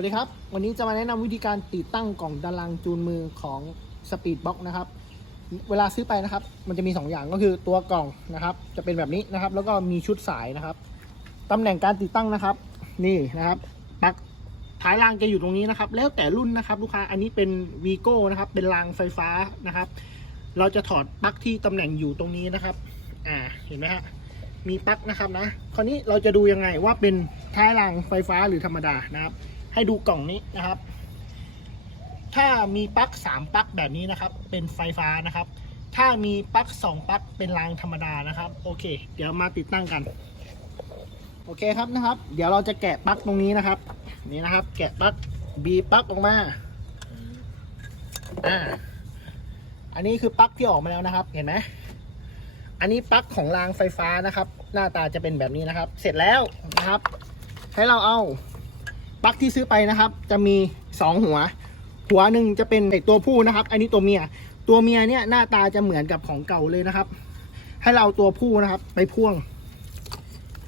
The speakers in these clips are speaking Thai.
วัสดีครับ วันนี้จะมาแนะนำวิธีการติดตั้งกล่องดันลังจูนมือของ Speed Box นะครับ เวลาซื้อไปนะครับ มันจะมี 2 อย่างก็คือตัวกล่องนะครับ จะเป็นแบบนี้นะครับ แล้วก็มีชุดสายนะครับตำแหน่งการติดตั้งนะครับ นี่นะครับปลั๊กท้ายรางจะอยู่ตรงนี้นะครับ แล้วแต่รุ่นนะครับ ลูกค้าอันนี้เป็น Vigo นะครับ เป็นรางไฟฟ้านะครับ เราจะถอดปลั๊กที่ตำแหน่งอยู่ตรงนี้นะครับ อ่าเห็นไหมฮะมีปลั๊กนะครับนะ คราวนี้เราจะดูยังไงว่าเป็นท้ายรางไฟฟ้าหรือธรรมดานะครับ ให้ดูกล่องนี้นะครับ ถ้ามีปลั๊กสามปลั๊กแบบนี้นะครับ เป็นไฟฟ้านะครับ ถ้ามีปลั๊กสองปลั๊กเป็นรางธรรมดานะครับ โอเค เดี๋ยวมาติดตั้งกัน โอเคครับนะครับ เดี๋ยวเราจะแกะปลั๊กตรงนี้นะครับ นี่นะครับ แกะปลั๊กบีปลั๊กออกมาอ่าอันนี้คือปลั๊กที่ออกมาแล้วนะครับ เห็นไหมอันนี้ปลั๊กของรางไฟฟ้านะครับ หน้าตาจะเป็นแบบนี้นะครับ เสร็จแล้วนะครับ ให้เราเอา ปลั๊กที่ซื้อไปนะครับ จะมีสองหัว หัวหนึ่งจะเป็นตัวผู้นะครับ อันนี้ตัวเมีย ตัวเมียเนี่ยหน้าตาจะเหมือนกับของเก่าเลยนะครับ ให้เราตัวผู้นะครับ ไปพ่วง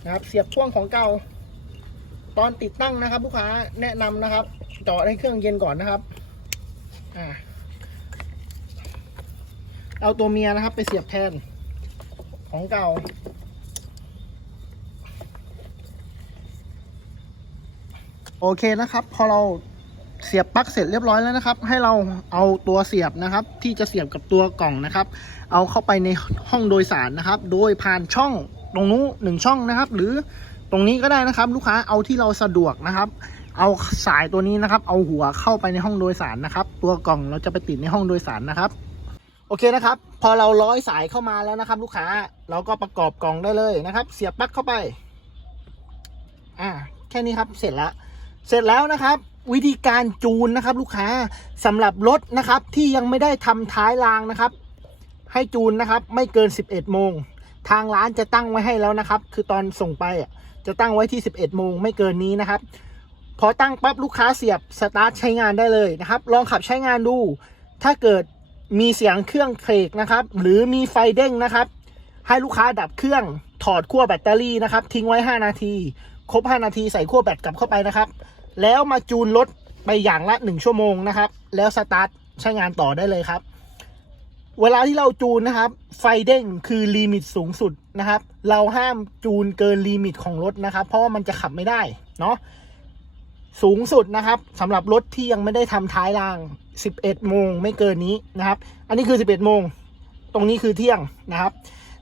นะครับ เสียบพ่วงของเก่า ตอนติดตั้งนะครับ ลูกค้าแนะนำนะครับจอให้เครื่องเย็นก่อนนะครับอ่าเอาตัวเมียนะครับ ไปเสียบแทนของเก่า โอเคนะครับ พอเราเสียบปลั๊กเสร็จเรียบร้อยแล้วนะครับ ให้เราเอาตัวเสียบนะครับ ที่จะเสียบกับตัวกล่องนะครับ เอาเข้าไปในห้องโดยสารนะครับ โดยผ่านช่องตรงนู้นหนึ่งช่องนะครับ หรือตรงนี้ก็ได้นะครับ ลูกค้าเอาที่เราสะดวกนะครับ เอาสายตัวนี้นะครับ เอาหัวเข้าไปในห้องโดยสารนะครับ ตัวกล่องเราจะไปติดในห้องโดยสารนะครับ โอเคนะครับ พอเราร้อยสายเข้ามาแล้วนะครับ ลูกค้าเราก็ประกอบกล่องได้เลยนะครับ เสียบปลั๊กเข้าไป อ่า แค่นี้ครับเสร็จแล้ว เสร็จแล้วนะครับ วิธีการจูนนะครับ ลูกค้าสำหรับรถนะครับที่ยังไม่ได้ทำท้ายรางนะครับ ให้จูนนะครับไม่เกิน 11โมงทางร้านจะตั้งไว้ให้แล้วนะครับ คือตอนส่งไปอะจะตั้งไว้ที่ 11โมงไม่เกินนี้นะครับพอตั้งปั๊บลูกค้าเสียบสตาร์ทใช้งานได้เลยนะครับ ลองขับใช้งานดู ถ้าเกิดมีเสียงเครื่องเครกนะครับ หรือมีไฟเด้งนะครับ ให้ลูกค้าดับเครื่องถอดขั้วแบตเตอรี่นะครับ ทิ้งไว้ 5 นาที ครบ 5 นาทีใส่ขั้วแบตกลับเข้าไปนะครับ แล้วมาจูนรถไปอย่างละ 1 ชั่วโมงนะครับ แล้วสตาร์ทใช้งานต่อได้เลยครับ เวลาที่เราจูนนะครับ ไฟเด้งคือลิมิตสูงสุดนะครับ เราห้ามจูนเกินลิมิตของรถนะครับ เพราะว่ามันจะขับไม่ได้เนาะสูงสุดนะครับสำหรับรถที่ยังไม่ได้ทำท้ายราง 11 โมงไม่เกินนี้นะครับ อันนี้คือ 11 โมง ตรงนี้คือเที่ยงนะครับ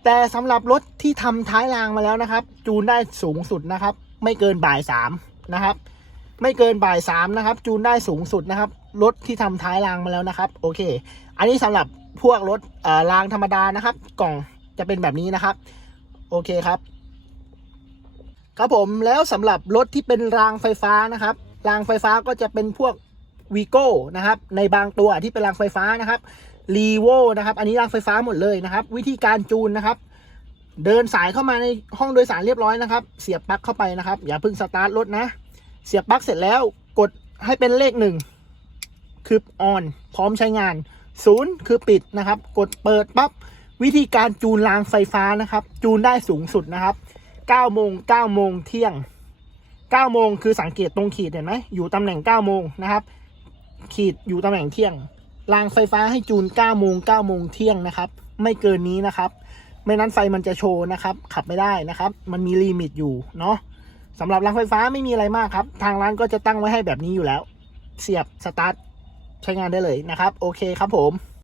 แต่สำหรับรถที่ทำท้ายรางมาแล้วนะครับ จูนได้สูงสุดนะครับ ไม่เกินบ่ายสามนะครับ ไม่เกินบ่ายสามนะครับ จูนได้สูงสุดนะครับ รถที่ทำท้ายรางมาแล้วนะครับ โอเค อันนี้สำหรับพวกรถเอ่อรางธรรมดานะครับ กล่องจะเป็นแบบนี้นะครับ โอเคครับ ครับผมแล้วสำหรับรถที่เป็นรางไฟฟ้านะครับ รางไฟฟ้าก็จะเป็นพวกวีโก้นะครับ ในบางตัวที่เป็นรางไฟฟ้านะครับรีโวนะครับ อันนี้รางไฟฟ้าหมดเลยนะครับ วิธีการจูนนะครับ เดินสายเข้ามาในห้องโดยสารเรียบร้อยนะครับ เสียบปลั๊กเข้าไปนะครับ อย่าเพิ่งสตาร์ทรถนะ เสียบปลั๊กเสร็จแล้วกดให้เป็นเลขหนึ่งคือออนพร้อมใช้งานศูนย์คือปิดนะครับ กดเปิดปั๊บวิธีการจูนรางไฟฟ้านะครับ จูนได้สูงสุดนะครับ9โมง9โมงเที่ยง9โมงคือสังเกตตรงขีดเห็นไหมอยู่ตำแหน่ง9โมงนะครับ ขีดอยู่ตำแหน่งเที่ยงรางไฟฟ้าให้จูน9โมง9โมงเที่ยงนะครับ ไม่เกินนี้นะครับ ไม่นั้นไฟมันจะโชว์นะครับ ขับไม่ได้นะครับ มันมีลิมิตอยู่เนาะสำหรับรางไฟฟ้าไม่มีอะไรมากครับ ทางร้านก็จะตั้งไว้ให้แบบนี้อยู่แล้ว เสียบสตาร์ทใช้งานได้เลยนะครับ โอเคครับผม